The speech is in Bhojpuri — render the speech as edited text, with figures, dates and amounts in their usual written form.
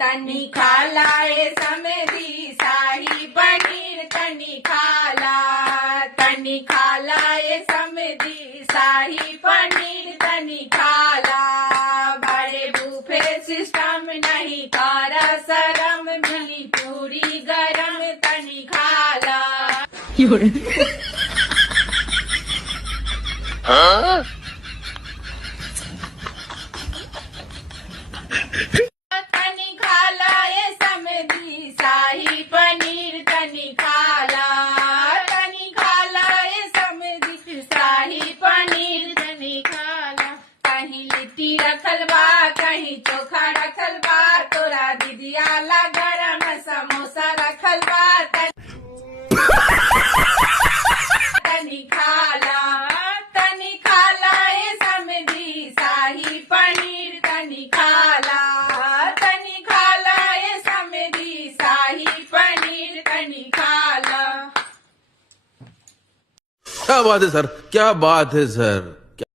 तनी खाला ए समधी शाही पनीर तनी खाला, तनी खाला ए समधी शाही पनीर तनी खाला। बड़े बूफे सिस्टम नहीं कारा शरम, मिली पूरी गरम तनी खाला। तनी खाला ए समधी शाही पनीर तनी खाला, तनी खाला ए समधी शाही पनीर तनी खाला। कहीं लिट्टी रखल बा कहीं चोखा रखल बा, तोरा दीदिया ला गरम समोसा रखल बा। तनी खाला, तनी खाला ए समधी शाही पनीर तनी खाला, तनी खाला ए समधी शाही पनीर तनी खाला। क्या बात है सर, क्या बात है सर।